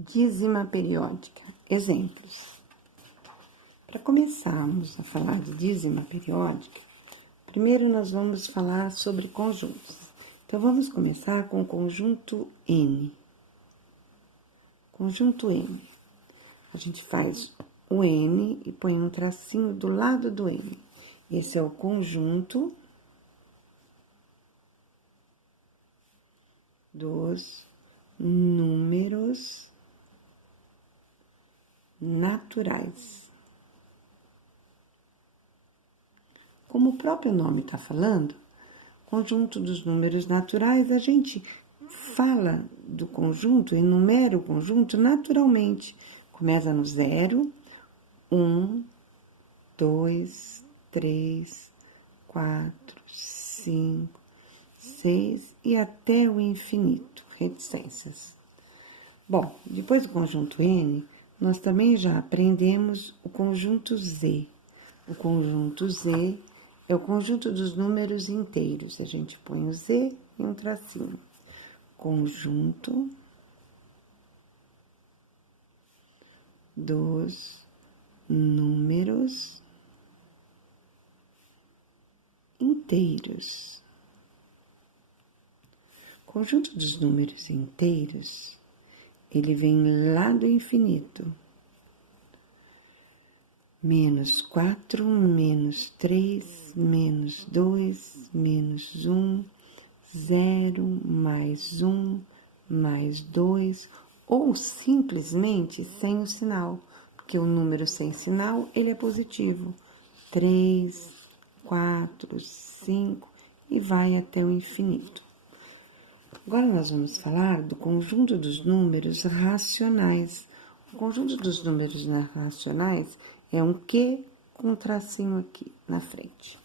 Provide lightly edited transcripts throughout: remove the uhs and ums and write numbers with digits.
Dízima periódica. Exemplos. Para começarmos a falar de dízima periódica, primeiro nós vamos falar sobre conjuntos. Então, vamos começar com o conjunto N. Conjunto N. A gente faz o N e põe um tracinho do lado do N. Esse é o conjunto dos números naturais. Como o próprio nome está falando, conjunto dos números naturais, a gente fala do conjunto, enumera o conjunto naturalmente. Começa no 0, 1, 2, 3, 4, 5, 6 e até o infinito, reticências. Bom, depois do conjunto N, nós também já aprendemos o conjunto Z. O conjunto Z é o conjunto dos números inteiros. A gente põe o Z e um tracinho. Conjunto dos números inteiros. Conjunto dos números inteiros, ele vem lá do infinito. Menos 4, menos 3, menos 2, menos 1, 0, mais 1, mais 2, ou simplesmente sem o sinal, porque o número sem sinal, ele é positivo. 3, 4, 5 e vai até o infinito. Agora nós vamos falar do conjunto dos números racionais. O conjunto dos números racionais é um Q com um tracinho aqui na frente.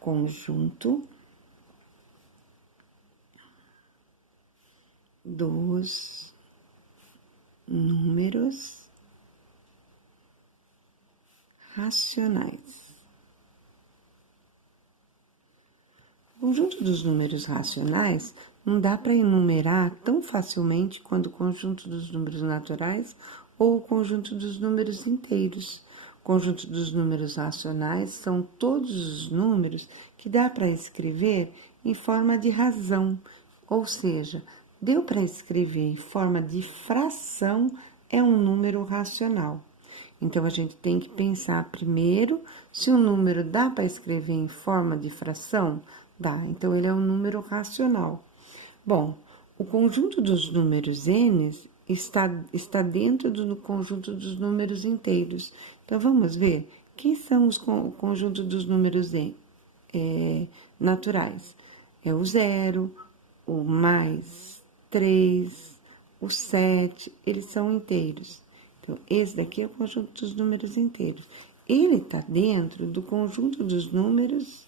Conjunto dos números racionais. O conjunto dos números racionais não dá para enumerar tão facilmente quanto o conjunto dos números naturais ou o conjunto dos números inteiros. O conjunto dos números racionais são todos os números que dá para escrever em forma de razão, ou seja, deu para escrever em forma de fração, é um número racional. Então, a gente tem que pensar primeiro se o número dá para escrever em forma de fração. Dá, então ele é um número racional. Bom, o conjunto dos números n está dentro do conjunto dos números inteiros. Então, vamos ver quem são o conjunto dos números naturais. É o 0, o mais 3, o 7, eles são inteiros. Então, esse daqui é o conjunto dos números inteiros. Ele está dentro do conjunto dos números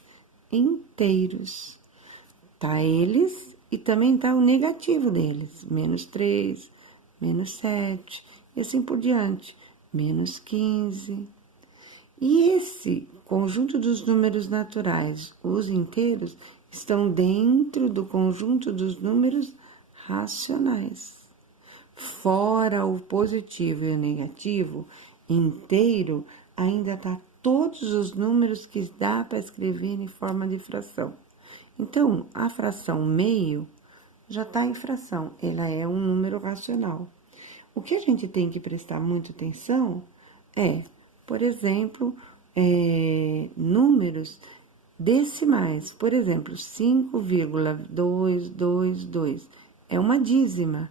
inteiros. Tá eles e também tá o negativo deles. Menos 3, menos 7, e assim por diante. Menos 15. E esse conjunto dos números naturais, os inteiros, estão dentro do conjunto dos números racionais. Fora o positivo e o negativo, inteiro, ainda está todos os números que dá para escrever em forma de fração. Então, a fração meio já está em fração, ela é um número racional. O que a gente tem que prestar muita atenção é, por exemplo, números decimais. Por exemplo, 5,222 é uma dízima.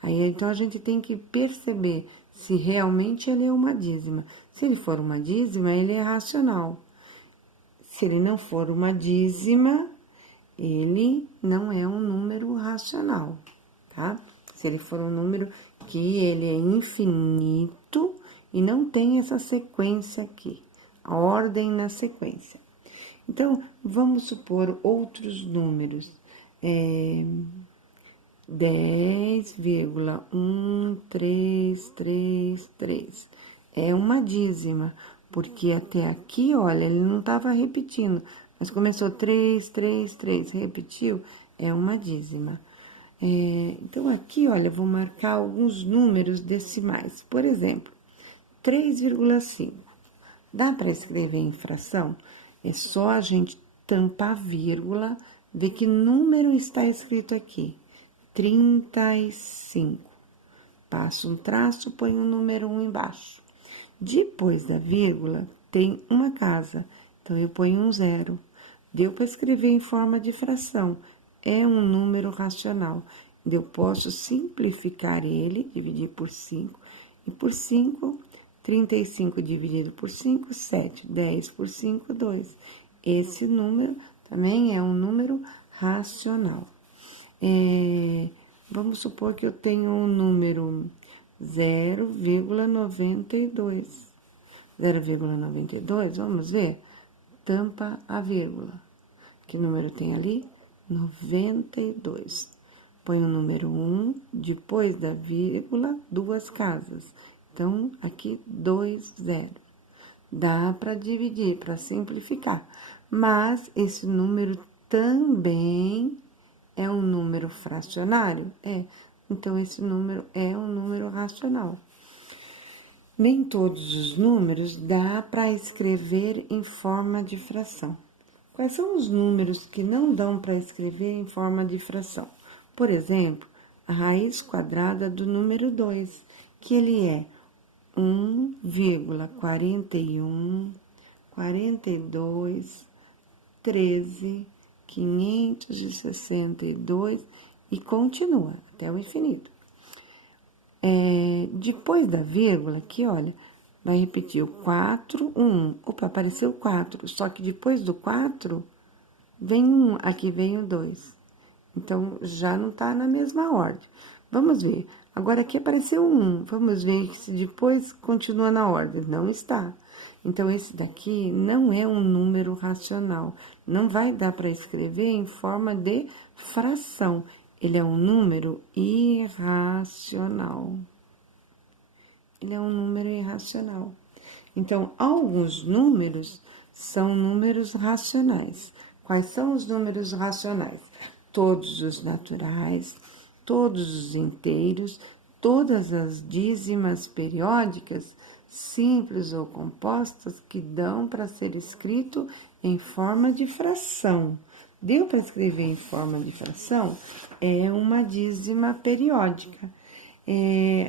Aí, então, a gente tem que perceber se realmente ele é uma dízima. Se ele for uma dízima, ele é racional. Se ele não for uma dízima, ele não é um número racional, tá? Se ele for um número que ele é infinito e não tem essa sequência aqui, a ordem na sequência. Então, vamos supor outros números. 10,1333 é uma dízima, porque até aqui, olha, ele não estava repetindo, mas começou 3, 3, 3, repetiu, é uma dízima. Então, aqui, olha, eu vou marcar alguns números decimais. Por exemplo, 3,5. Dá para escrever em fração? É só a gente tampar a vírgula, ver que número está escrito aqui. 35. Passo um traço, põe um número 1 embaixo. Depois da vírgula, tem uma casa, então eu ponho um zero. Deu para escrever em forma de fração, é um número racional. Eu posso simplificar ele, dividir por 5, e por 5, 35 dividido por 5, 7, 10 por 5, 2. Esse número também é um número racional. Vamos supor que eu tenho um número 0,92. 0,92, vamos ver? Tampa a vírgula. Que número tem ali? 92. Põe o número 1, depois da vírgula, duas casas. Então, aqui, 2 zeros. Dá para dividir, para simplificar. Mas esse número também é um número fracionário? É. Então, esse número é um número racional. Nem todos os números dá para escrever em forma de fração. Quais são os números que não dão para escrever em forma de fração? Por exemplo, a raiz quadrada do número 2, que ele é 1,41, 42, 13, 562 e continua até o infinito. Depois da vírgula, aqui, olha, vai repetir o 4, 1. Opa, apareceu 4, só que depois do 4, vem 1, aqui vem o 2. Então, já não tá na mesma ordem. Vamos ver. Agora, aqui apareceu 1. Vamos ver se depois continua na ordem. Não está. Então, esse daqui não é um número racional. Não vai dar para escrever em forma de fração. Ele é um número irracional. Ele é um número irracional. Então, alguns números são números racionais. Quais são os números racionais? Todos os naturais, todos os inteiros, todas as dízimas periódicas, simples ou compostas, que dão para ser escrito em forma de fração. Deu para escrever em forma de fração? É uma dízima periódica.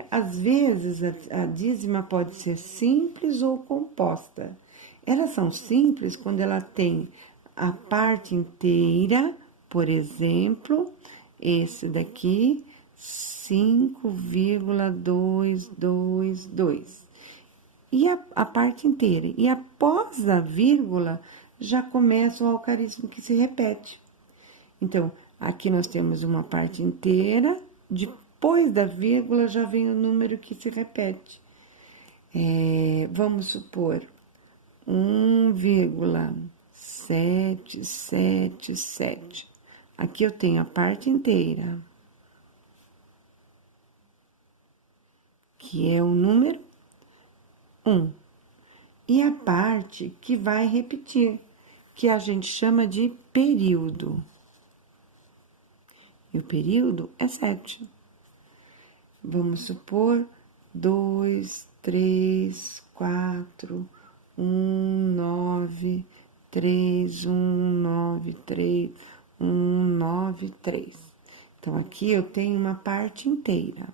Às vezes, a dízima pode ser simples ou composta. Elas são simples quando ela tem a parte inteira, por exemplo, esse daqui, 5,222. E a parte inteira. E após a vírgula, já começa o algarismo que se repete. Então, aqui nós temos uma parte inteira, depois da vírgula já vem o número que se repete. Vamos supor, 1,777. Aqui eu tenho a parte inteira, que é o número 1. E a parte que vai repetir, que a gente chama de período. E o período é 7. Vamos supor 2, 3, 4, 1, 9, 3, 1, 9, 3, 1, 9, 3. Então, aqui eu tenho uma parte inteira.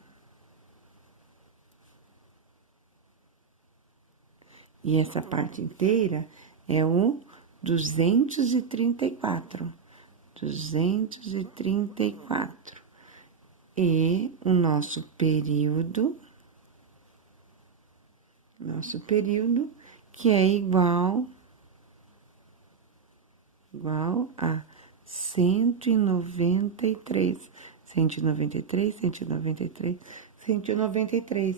E essa parte inteira é o 234. 234. E o nosso período, que é igual a 193. 193, 193, 193.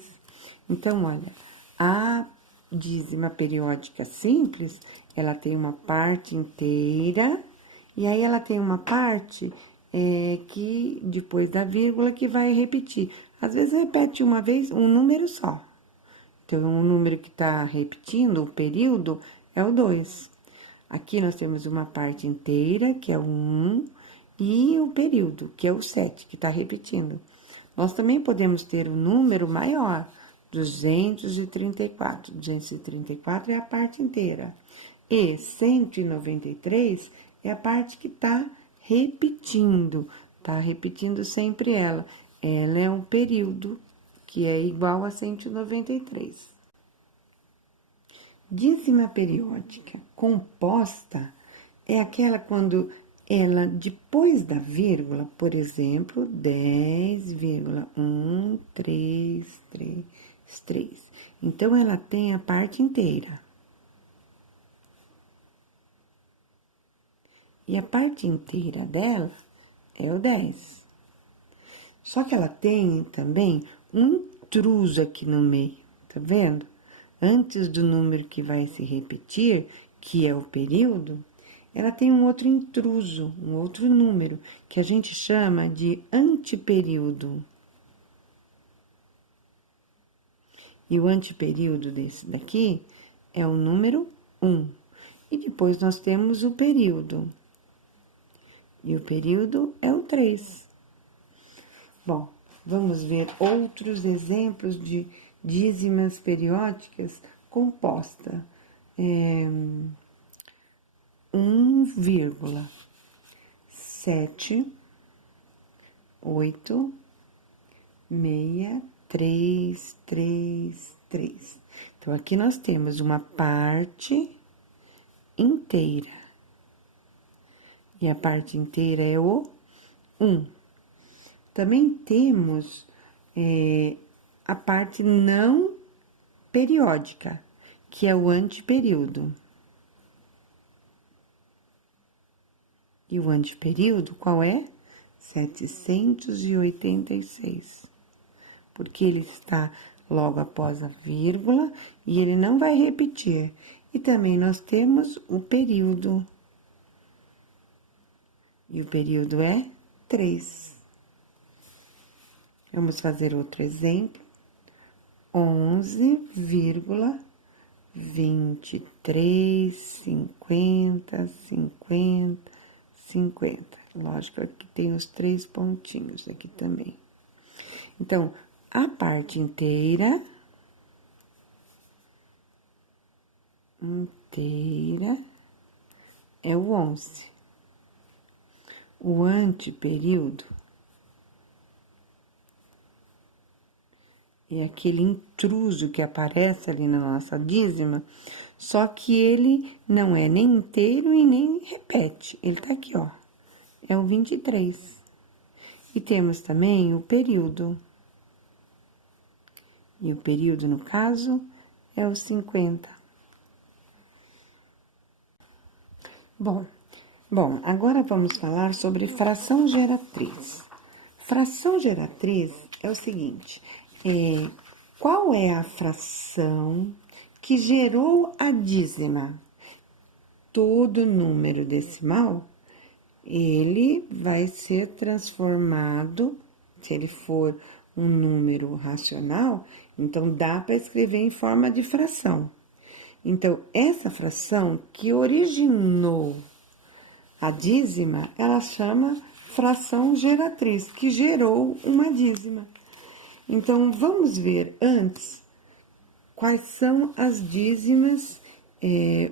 Então, olha, a dízima periódica simples, ela tem uma parte inteira, e aí ela tem uma parte que, depois da vírgula, que vai repetir. Às vezes, repete uma vez um número só. Então, um número que está repetindo, o período, é o 2. Aqui nós temos uma parte inteira, que é o 1, e o período, que é o 7, que está repetindo. Nós também podemos ter um número maior, 234. 234 é a parte inteira. E 193 é a parte que está repetindo sempre ela. Ela é um período que é igual a 193. Dízima periódica composta é aquela quando ela, depois da vírgula, por exemplo, 10,1333. Então, ela tem a parte inteira. E a parte inteira dela é o 10. Só que ela tem também um intruso aqui no meio, tá vendo? Antes do número que vai se repetir, que é o período, ela tem um outro intruso, um outro número, que a gente chama de antiperíodo. E o antiperíodo desse daqui é o número 1. E depois nós temos o período. E o período é o 3. Bom, vamos ver outros exemplos de dízimas periódicas composta. 1,7863333. Então, aqui nós temos uma parte inteira. E a parte inteira é o 1. Também temos a parte não periódica, que é o antiperíodo. E o antiperíodo, qual é? 786. Porque ele está logo após a vírgula e ele não vai repetir. E também nós temos o período. E o período é 3. Vamos fazer outro exemplo. 11,2350. Lógico que tem os 3 pontinhos aqui também. Então, a parte inteira é o 11. O antiperíodo é aquele intruso que aparece ali na nossa dízima, só que ele não é nem inteiro e nem repete. Ele tá aqui, ó. É o 23. E temos também o período. E o período, no caso, é o 50. Bom, agora vamos falar sobre fração geratriz. Fração geratriz é o seguinte: qual é a fração que gerou a dízima? Todo número decimal, ele vai ser transformado, se ele for um número racional, então dá para escrever em forma de fração. Então, essa fração que originou a dízima, ela chama fração geratriz, que gerou uma dízima. Então, vamos ver antes quais são as dízimas,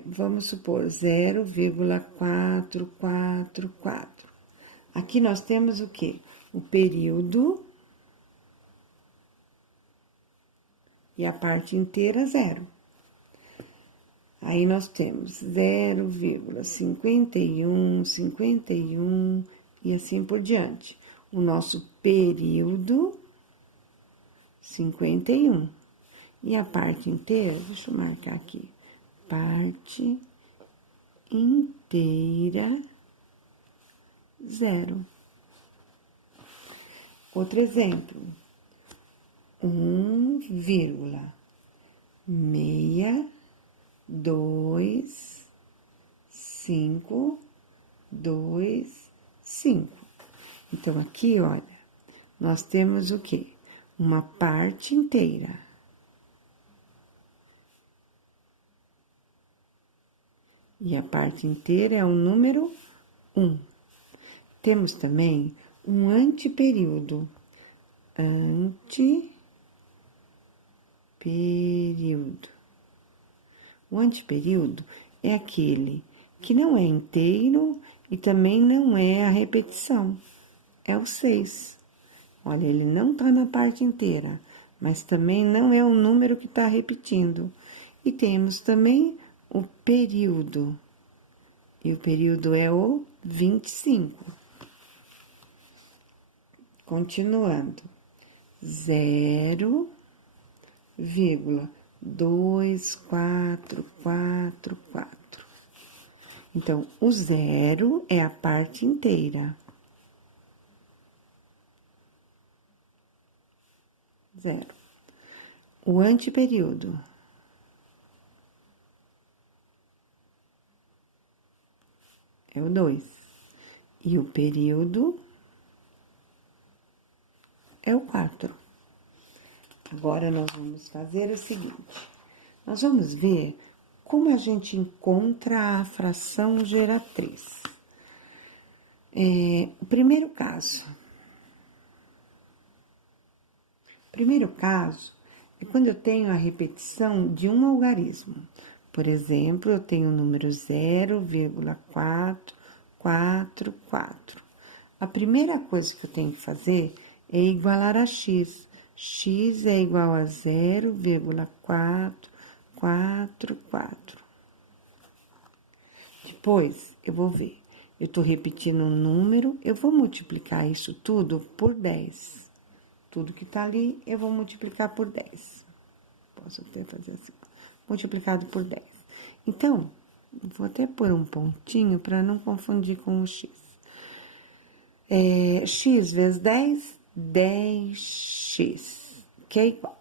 vamos supor, 0,444. Aqui nós temos o quê? O período e a parte inteira, 0. Aí, nós temos 0,51, 51 e assim por diante. O nosso período, 51. E a parte inteira, deixa eu marcar aqui, parte inteira, 0. Outro exemplo, 1,62525. Então, aqui, olha, nós temos o quê? Uma parte inteira. E a parte inteira é o número 1. Temos também um antiperíodo. Antiperíodo. O antiperíodo é aquele que não é inteiro e também não é a repetição. É o 6. Olha, ele não está na parte inteira, mas também não é o número que está repetindo. E temos também o período. E o período é o 25. Continuando. 0,2444. Então, o 0 é a parte inteira. 0. O antiperíodo. É o 2. E o período é o 4. Agora, nós vamos fazer o seguinte. Nós vamos ver como a gente encontra a fração geratriz. O primeiro caso. O primeiro caso é quando eu tenho a repetição de um algarismo. Por exemplo, eu tenho o número 0,444. A primeira coisa que eu tenho que fazer é igualar a x. X é igual a 0,444. Depois, eu vou ver. Eu estou repetindo um número, eu vou multiplicar isso tudo por 10. Tudo que está ali, eu vou multiplicar por 10. Posso até fazer assim, multiplicado por 10. Então, vou até pôr um pontinho para não confundir com o x. X vezes 10, 10x, que é igual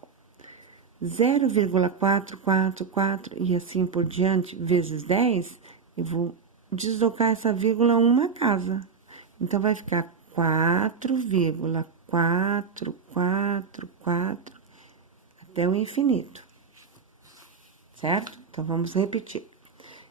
0,444 e assim por diante, vezes 10, eu vou deslocar essa vírgula uma casa. Então, vai ficar 4,444 até o infinito. Certo? Então, vamos repetir.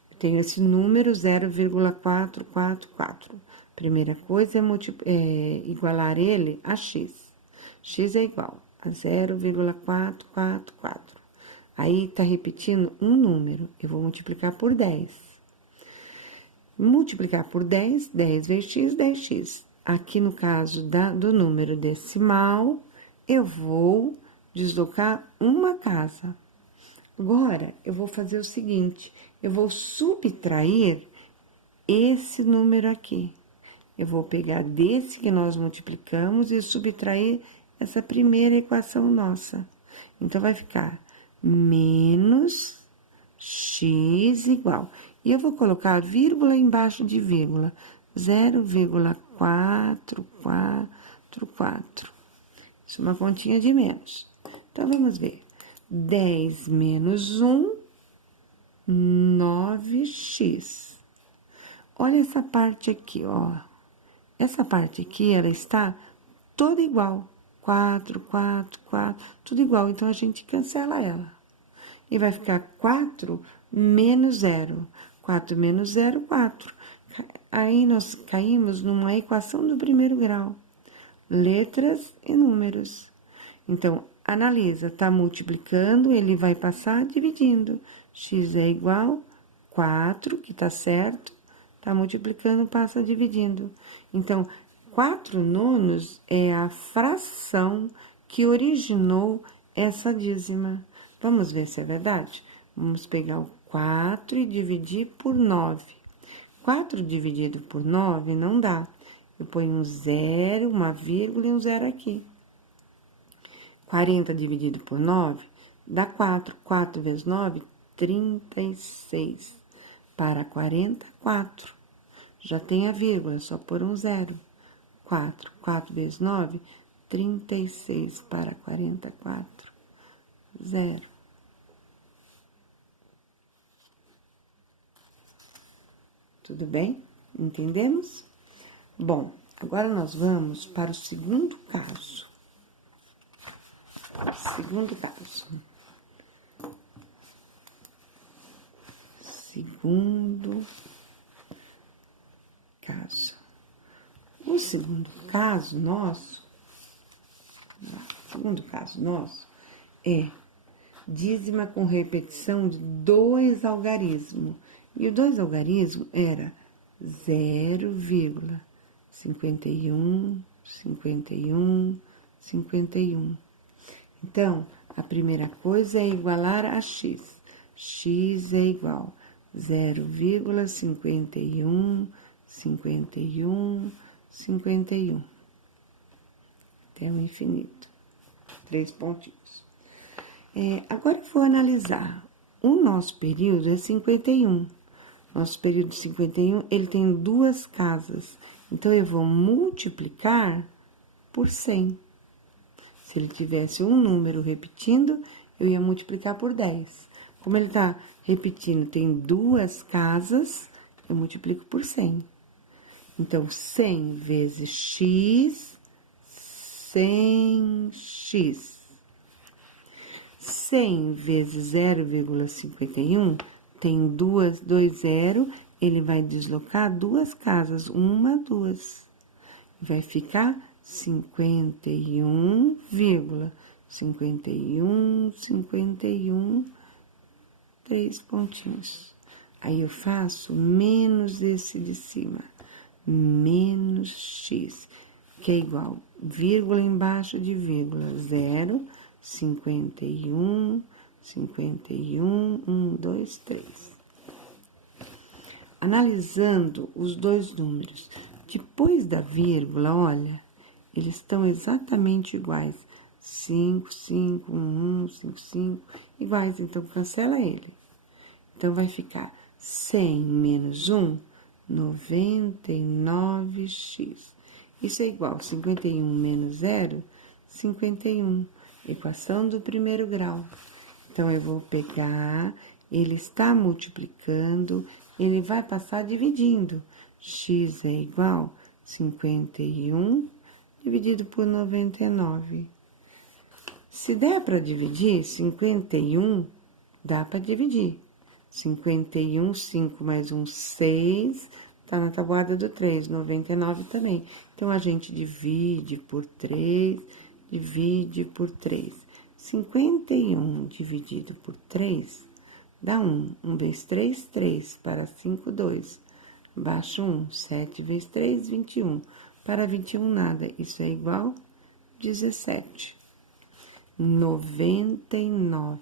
Eu tenho esse número 0,444. Primeira coisa é igualar ele a x. X é igual a 0,444. Aí, tá repetindo um número. Eu vou multiplicar por 10. Multiplicar por 10, 10 vezes x, 10x. Aqui, no caso do número decimal, eu vou deslocar uma casa. Agora, eu vou fazer o seguinte, eu vou subtrair esse número aqui. Eu vou pegar desse que nós multiplicamos e subtrair essa primeira equação nossa. Então, vai ficar menos x igual. E eu vou colocar vírgula embaixo de vírgula. 0,444. Isso é uma continha de menos. Então, vamos ver. 10 menos 1, 9x. Olha essa parte aqui, ó. Essa parte aqui, ela está toda igual. 4, 4, 4, tudo igual. Então, a gente cancela ela. E vai ficar 4 menos 0. 4 menos 0, 4. Aí, nós caímos numa equação do primeiro grau. Letras e números. Então, analisa, tá multiplicando, ele vai passar dividindo. X é igual 4, que tá certo, tá multiplicando, passa dividindo. Então, 4 nonos é a fração que originou essa dízima. Vamos ver se é verdade? Vamos pegar o 4 e dividir por 9. 4 dividido por 9 não dá. Eu ponho um 0, uma vírgula e um 0 aqui. 40 dividido por 9 dá 4. 4 vezes 9, 36. Para 44. Já tem a vírgula, só pôr um 0. 4. 4 vezes 9, 36. Para 44, 0. Tudo bem? Entendemos? Bom, agora nós vamos para o segundo caso. Segundo caso. Segundo caso. O segundo caso nosso, é dízima com repetição de 2 algarismos. E o 2 algarismo era 0,51, 51, 51. Então, a primeira coisa é igualar a x. X é igual 0,51, 51, 51. Até o infinito. 3 pontinhos. Agora eu vou analisar. O nosso período é 51. Nosso período 51, ele tem 2 casas. Então, eu vou multiplicar por 100. Se ele tivesse um número repetindo, eu ia multiplicar por 10. Como ele está repetindo, tem 2 casas, eu multiplico por 100. Então, 100 vezes x, 100x. 100 vezes 0,51, tem 2 zero, ele vai deslocar 2 casas, 1, 2. Vai ficar 51, 3 pontinhos. Aí eu faço menos esse de cima, menos x, que é igual, vírgula embaixo de vírgula, 0, 51, 1, 2, 3. Analisando os dois números, depois da vírgula, olha, eles estão exatamente iguais. 5, 5, 5, 5, iguais, então cancela ele. Então, vai ficar 100 menos 1, 99x. Isso é igual, 51 menos 0, 51. Equação do primeiro grau. Então, eu vou pegar, ele está multiplicando, ele vai passar dividindo. X é igual 51 dividido por 99. Se der para dividir, 51 dá para dividir. 51, 5 mais 1, 6, tá na tabuada do 3, 99 também. Então, a gente divide por 3, divide por 3. 51 dividido por 3 dá 1. 1 vezes 3, 3. Para 5, 2. Baixo 1. 7 vezes 3, 21. Para 21, nada. Isso é igual 17. 99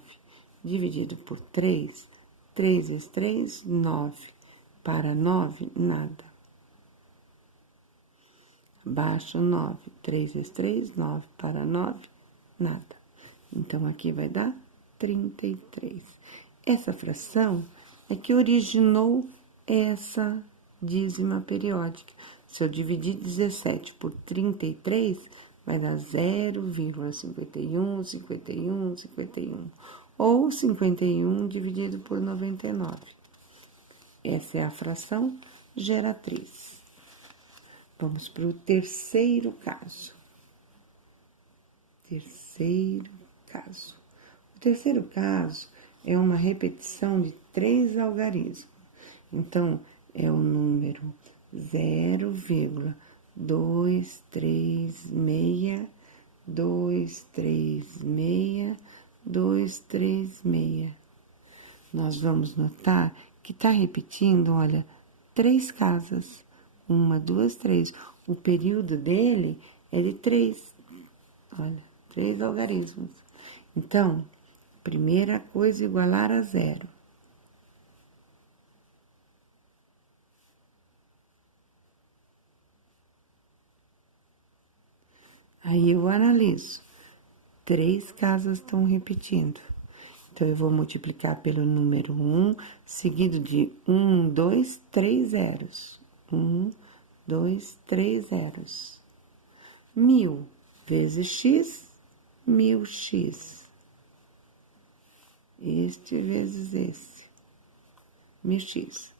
dividido por 3. 3 vezes 3, 9. Para 9, nada. Baixo 9. 3 vezes 3, 9. Para 9, nada. Então, aqui vai dar 33. Essa fração é que originou essa dízima periódica. Se eu dividir 17 por 33, vai dar 0,51, 51, 51. Ou 51 dividido por 99. Essa é a fração geratriz. Vamos para o terceiro caso. O terceiro caso é uma repetição de 3 algarismos. Então, é o número 0,236, 236, 236. Nós vamos notar que está repetindo, olha, 3 casas. 1, 2, 3. O período dele é de 3. Olha, 3 algarismos. Então, primeira coisa, igualar a 0. Aí eu analiso. 3 casas estão repetindo. Então, eu vou multiplicar pelo número 1, seguido de 1, 2, 3 zeros. 1, 2, 3 zeros. 1000 vezes x, 1000x. Este vezes esse. 1000x.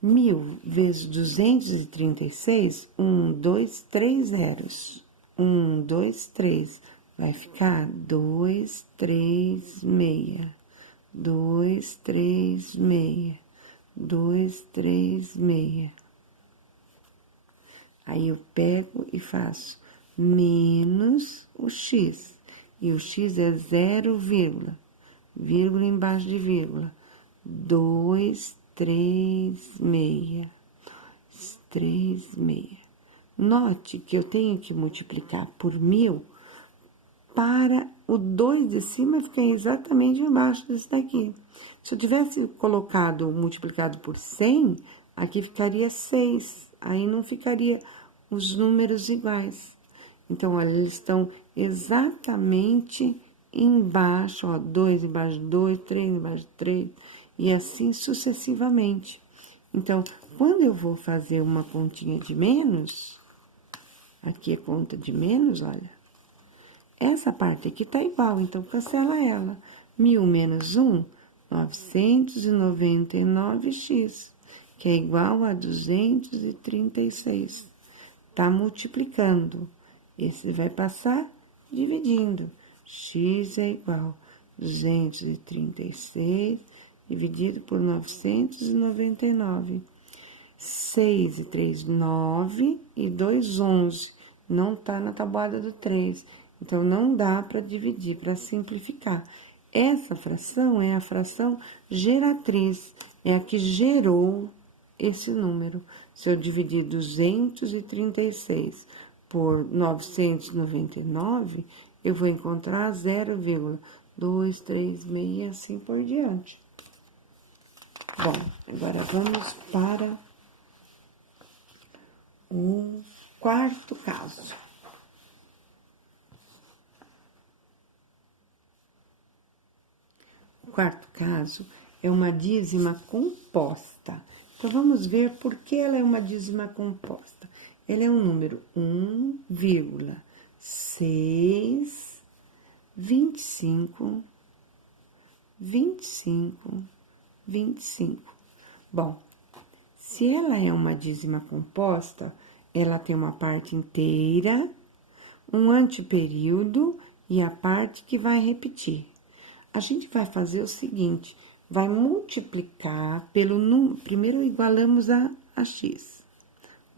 1000 vezes 236, 1, 2, 3 zeros. 1, 2, 3. Vai ficar 2, 3, 6. 2, 3, 6. 2, 3, 6. Aí eu pego e faço menos o x. E o x é 0, vírgula embaixo de vírgula. 2, 3, 6. 3, 6. Note que eu tenho que multiplicar por 1000 para o 2 de cima ficar exatamente embaixo desse daqui. Se eu tivesse colocado, multiplicado por 100, aqui ficaria 6. Aí não ficaria os números iguais. Então, olha, eles estão exatamente embaixo, ó, 2 embaixo de 2, 3 embaixo de 3, e assim sucessivamente. Então, quando eu vou fazer uma continha de menos, aqui é conta de menos, olha, essa parte aqui tá igual, então cancela ela. 1000 menos 1, 999x, que é igual a 236. Tá multiplicando. Esse vai passar dividindo. X é igual a 236 dividido por 999. 6 e 3, 9 e 2, 11. Não tá na tabuada do 3. Então, não dá para dividir, para simplificar. Essa fração é a fração geratriz, é a que gerou esse número. Se eu dividir 236 por 999, eu vou encontrar 0,236 e assim por diante. Bom, agora vamos para o quarto caso. O quarto caso é uma dízima composta. Então, vamos ver por que ela é uma dízima composta. Ela é um número 1,6, 25, 25, 25. Bom, se ela é uma dízima composta, ela tem uma parte inteira, um anteperíodo e a parte que vai repetir. A gente vai fazer o seguinte, vai multiplicar pelo número, primeiro igualamos a x.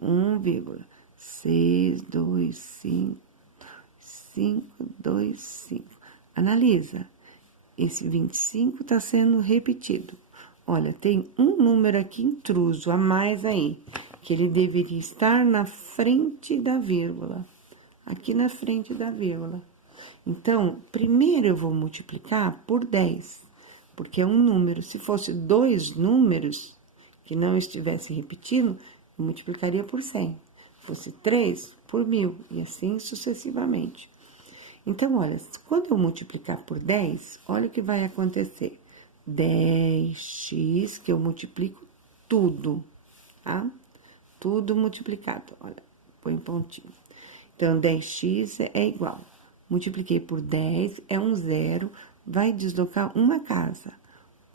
1,625, 525. Analisa, esse 25 está sendo repetido. Olha, tem um número aqui intruso a mais aí, que ele deveria estar na frente da vírgula. Aqui na frente da vírgula. Então, primeiro eu vou multiplicar por 10, porque é um número. Se fosse 2 números que não estivesse repetindo, eu multiplicaria por 100. Se fosse 3, por 1000, e assim sucessivamente. Então, olha, quando eu multiplicar por 10, olha o que vai acontecer. 10x, que eu multiplico tudo, tá? Tudo multiplicado, olha, põe pontinho. Então, 10x é igual. Multipliquei por 10, é um zero, vai deslocar uma casa.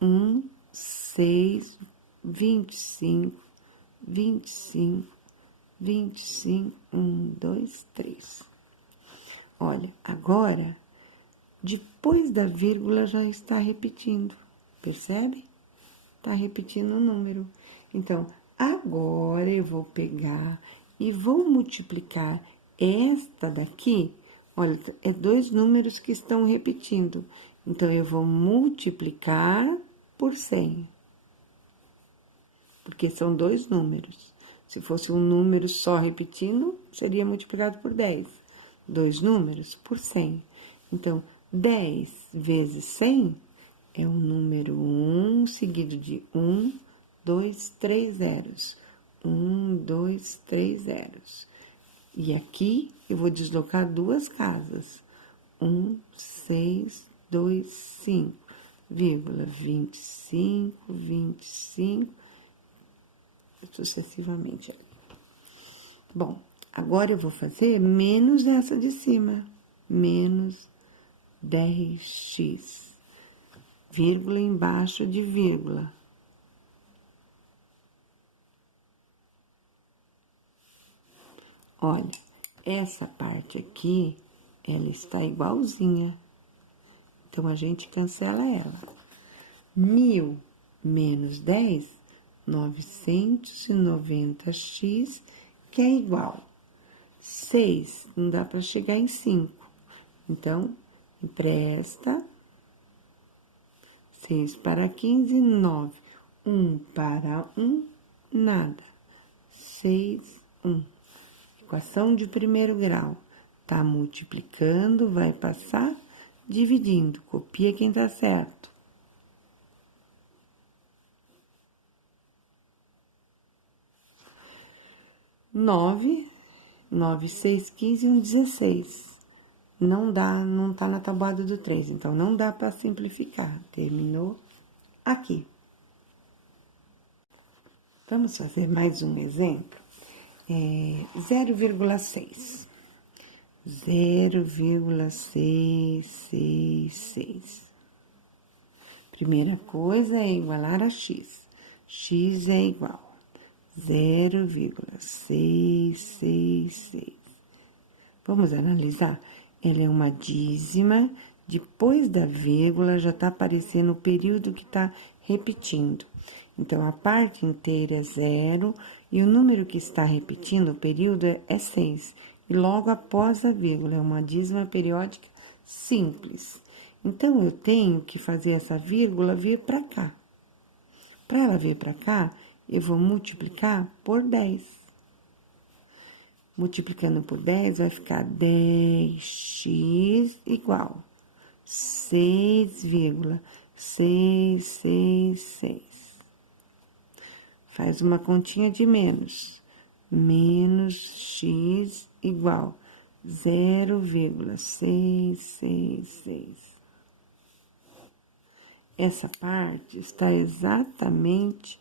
1, 6, 25, 25, 25, 1, 2, 3. Olha, agora, depois da vírgula já está repetindo, percebe? Está repetindo o número. Então, agora eu vou pegar e vou multiplicar esta daqui. Olha, é 2 números que estão repetindo. Então, eu vou multiplicar por 100. Porque são 2 números. Se fosse um número só repetindo, seria multiplicado por 10. 2 números por 100. Então, 10 vezes 100 é o número 1 seguido de 1, 2, 3 zeros. 1, 2, 3 zeros. E aqui eu vou deslocar 2 casas. 1, 6, 2, 5, vírgula, 25, 25, sucessivamente. Bom, agora eu vou fazer menos essa de cima. Menos 10x. Vírgula embaixo de vírgula. Olha, essa parte aqui, ela está igualzinha. Então, a gente cancela ela. 1000 menos 10, 990x, que é igual. 6, não dá para chegar em 5. Então, empresta. 6 para 15, 9. 1 para 1, nada. 6, 1. Equação de primeiro grau. Tá multiplicando, vai passar dividindo. Copia quem tá certo. 9, 9, 6, 15, 1, 16. Não dá, não tá na tabuada do 3, então não dá para simplificar. Terminou aqui. Vamos fazer mais um exemplo. 0,6. 0,666. Primeira coisa é igualar a x. X é igual 0,666. Vamos analisar? Ela é uma dízima, depois da vírgula já está aparecendo o período que está repetindo. Então, a parte inteira é 0 e o número que está repetindo, o período, é 6. E logo após a vírgula, é uma dízima periódica simples. Então, eu tenho que fazer essa vírgula vir para cá. Para ela vir para cá, eu vou multiplicar por 10. Multiplicando por 10, vai ficar 10x igual 6,666. Faz uma continha de menos. Menos x igual 0,666. Essa parte está exatamente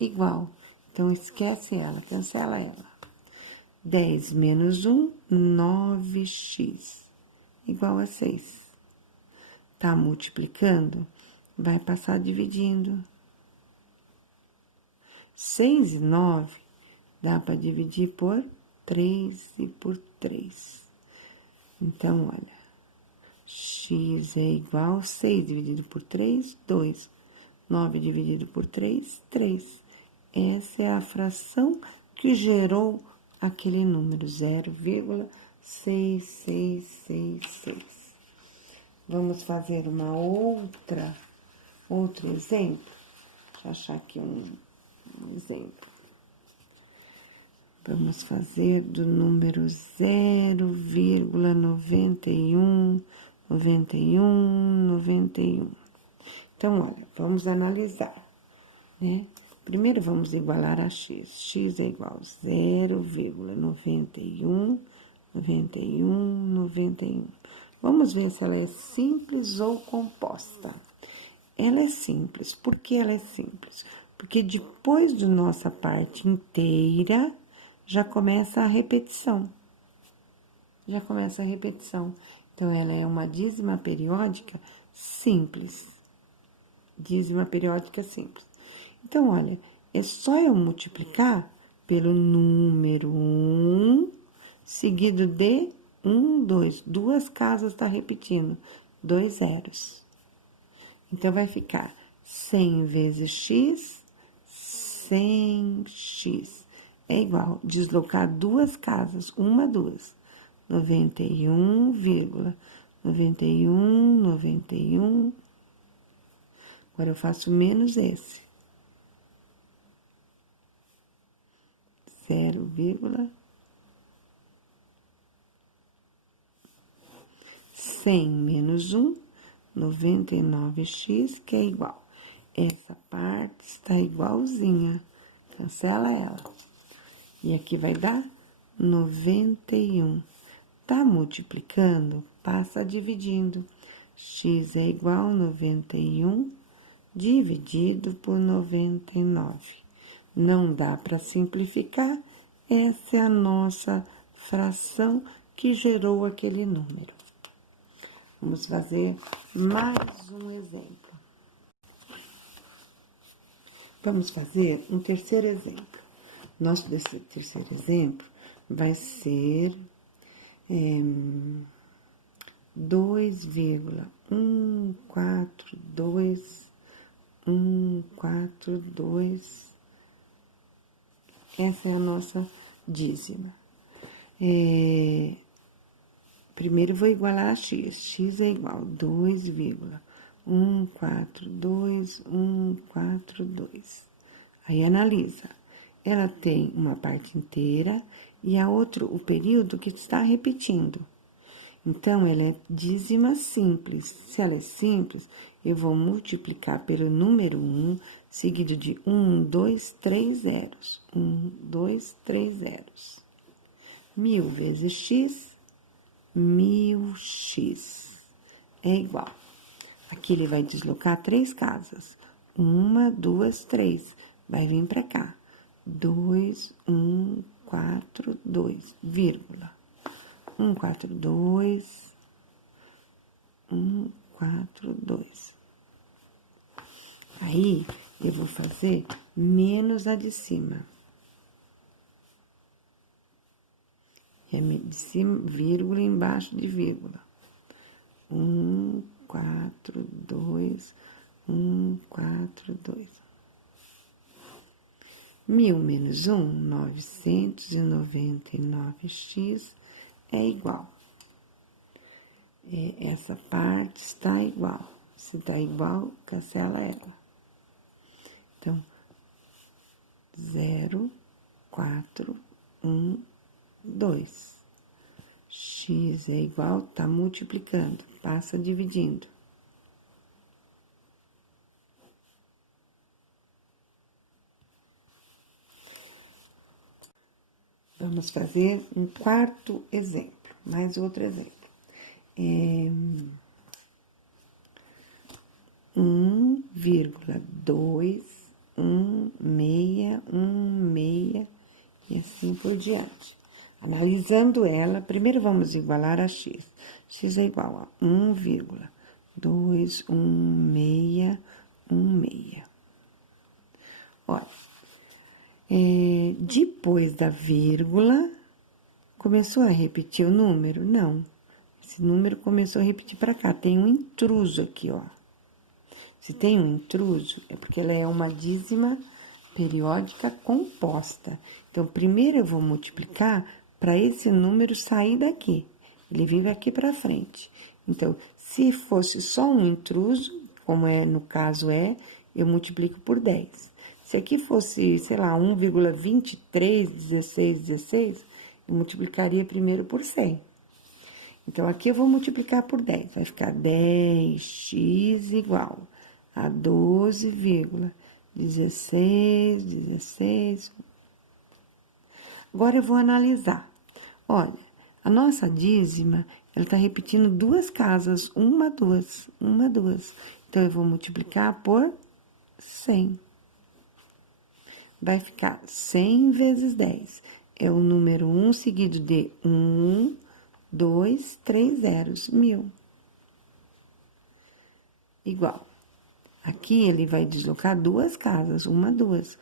igual. Então, esquece ela, cancela ela. 10 menos 1, 9x, igual a 6. Tá multiplicando, vai passar dividindo. 6 e 9, dá para dividir por 3 e por 3. Então, olha, x é igual a 6 dividido por 3, 2. 9 dividido por 3, 3. Essa é a fração que gerou aquele número, 0,6666. Vamos fazer outro exemplo. Deixa eu achar aqui um exemplo. Vamos fazer do número 0,919191. Então, olha, vamos analisar, né? Primeiro, vamos igualar a x. X é igual a 0,919191. Vamos ver se ela é simples ou composta. Ela é simples. Por que ela é simples? Porque depois da nossa parte inteira, já começa a repetição. Já começa a repetição. Então, ela é uma dízima periódica simples. Dízima periódica simples. Então, olha, é só eu multiplicar pelo número 1, seguido de 1, 2. Duas casas está repetindo, 2 zeros. Então, vai ficar 100 vezes x, 100x. É igual, deslocar duas casas, 1, 2. 91,9191. Agora, eu faço menos esse. 0,100 menos 1, 99x, que é igual. Essa parte está igualzinha. Cancela ela. E aqui vai dar 91. Tá multiplicando, passa dividindo. X é igual a 91 dividido por 99. Não dá para simplificar, essa é a nossa fração que gerou aquele número. Vamos fazer mais um exemplo. Vamos fazer um terceiro exemplo. Nosso terceiro exemplo vai ser 2,142142. Essa é a nossa dízima. Primeiro vou igualar a x. X é igual a 2,142,142. Aí analisa. Ela tem uma parte inteira e a outra, o período que está repetindo. Então, ela é dízima simples. Se ela é simples, eu vou multiplicar pelo número 1, seguido de 1, 2, 3 zeros. 1, 2, 3 zeros. 1000 vezes x, 1000x. É igual. Aqui ele vai deslocar 3 casas. 1, 2, 3. Vai vir para cá. 2, 1, 4, 2, vírgula. 142, 142. Aí, eu vou fazer menos a de cima. É de cima, vírgula embaixo de vírgula. 142, 142. 1000 menos 1, 999x é igual. Essa parte está igual. Se está igual, cancela ela. Então, 0, 4, 1, 2. X é igual, tá multiplicando, passa dividindo. Vamos fazer um quarto exemplo, mais outro exemplo. 1,21616 e assim por diante. Analisando ela, primeiro vamos igualar a x. X é igual a 1,21616. Olha, depois da vírgula, começou a repetir o número? Não. Esse número começou a repetir para cá. Tem um intruso aqui, ó. Se tem um intruso, é porque ela é uma dízima periódica composta. Então, primeiro eu vou multiplicar para esse número sair daqui. Ele vive aqui para frente. Então, se fosse só um intruso, como no caso eu multiplico por 10. Se aqui fosse, sei lá, 1,231616, eu multiplicaria primeiro por 100. Então, aqui eu vou multiplicar por 10. Vai ficar 10x igual a 12,16. Agora, eu vou analisar. Olha, a nossa dízima, ela está repetindo 2 casas. 1, 2, 1, 2. Então, eu vou multiplicar por 100. Vai ficar 100 vezes 10. É o número 1 seguido de 1, 2, 3 zeros, 1000. Igual. Aqui ele vai deslocar 2 casas, 1, 2.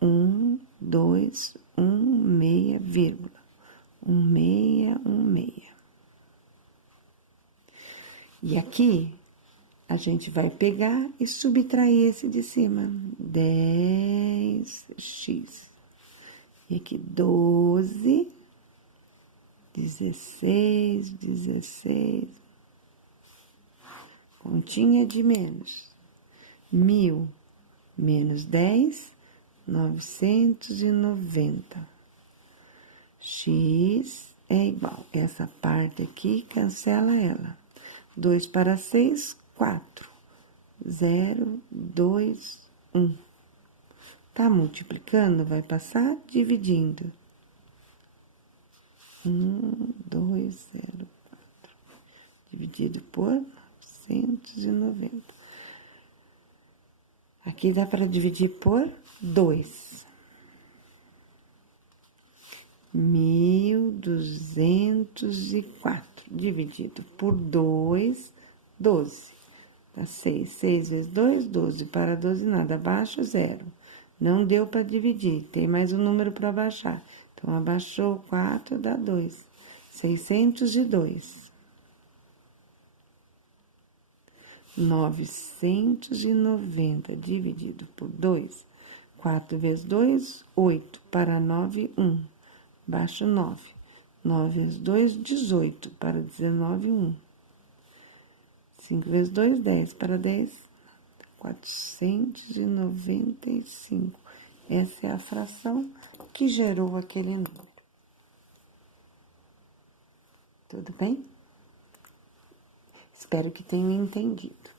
1, 2, 1, 6, vírgula. 1, 6, 1, 6. E aqui, a gente vai pegar e subtrair esse de cima. 10x. E aqui, 12, 16. Continha de menos. 1000 menos 10, 990. X é igual. Essa parte aqui, cancela ela. 2 para 6, 4. 0, 2, 1. Tá multiplicando, vai passar dividindo. 1, 2, 0, 4. Dividido por 990. Aqui dá para dividir por 2. 1.204 dividido por 2, 12. Dá 6. 6 vezes 2, 12. Para 12, nada. Abaixo, 0. Não deu para dividir. Tem mais um número para abaixar. Então, abaixou 4, dá 2. 602. 990 dividido por 2. 4 vezes 2, 8. Para 9, 1. Baixo 9. 9 vezes 2, 18. Para 19, 1. 5 vezes 2, 10. Para 10, 495. Essa é a fração que gerou aquele número. Tudo bem? Espero que tenham entendido.